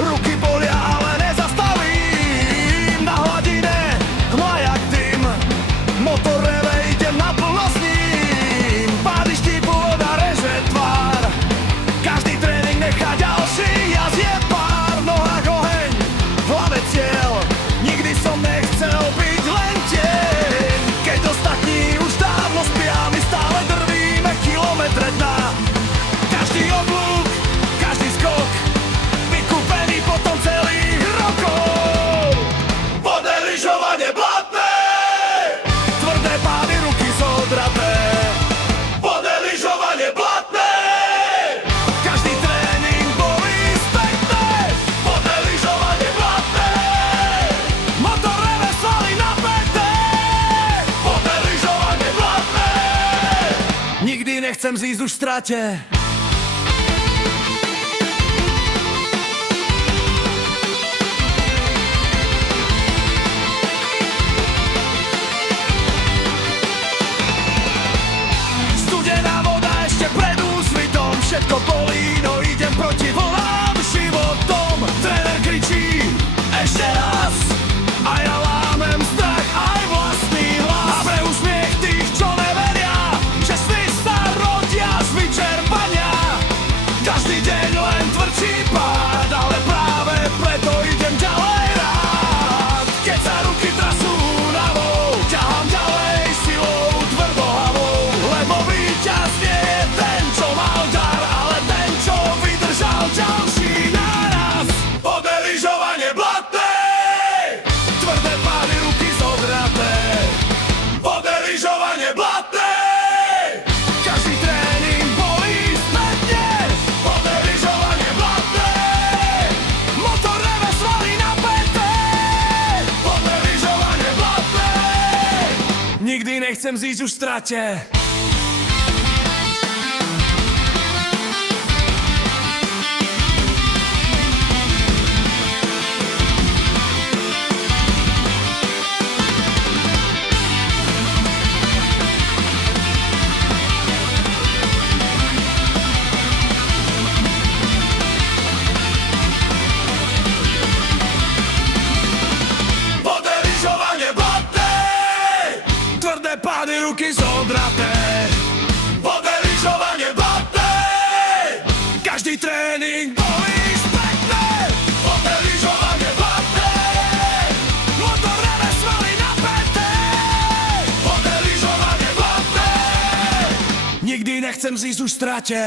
Ruky bolia, ale nezastavím. Na hladine hmla jak dym, motor reve, idem naplno s ním. Pády štípu, voda reže tvár, každý tréning nechá ďalší jazd je pár. V nohách oheň, v hlave cieľ, nikdy som nechcel byť len tieň. Keď ostatní už dávno spia, my stále drvíme kilometre dna. Každý oblúk, každý skok, vykúpený potom celých rokov. Vodné lyžovanie blatné, tvrdé pády, ruky zodraté. Vodné lyžovanie blatné, každý tréning bolí spätné. Vodné lyžovanie blatné, motor reve, svaly napäté. Vodné lyžovanie blatné, nikdy nechcem zísť už v strate. Studená voda ešte pred úsvitom, všetko bolí, no idem proti vlnám životom. Tréner kričí ešte raz a ja lámem strach aj vlastný hlas. A pre úsmiech tých, čo neveria, že sny sa rodia z vyčerpania. Každý deň len tvrdší pád, ale práve preto idem ďalej rád. Keď sa ruky trasú ľavou, ťahám ďalej silou tvrdohlavou. Lebo víťaz nie je ten, čo mal dar, ale ten, čo vydržal ďalší náraz. Vodné lyžovanie blatné, tvrdé pády, ruky zodraté. Vodné lyžovanie blatné, každý tréning bolí spätne. Vodné lyžovanie blatné, motor reve, svaly napäté. Vodné lyžovanie blatné, nikdy nechcem zísť už v strate. Vodné lyžovanie blatné, tvrdé pády, ruky zodraté. Vodné lyžovanie blatné, každý tréning bolí spätné. Vodné lyžovanie blatné, motor reve, svaly napäté. Vodné lyžovanie blatné, nikdy nechcem zísť už v strate.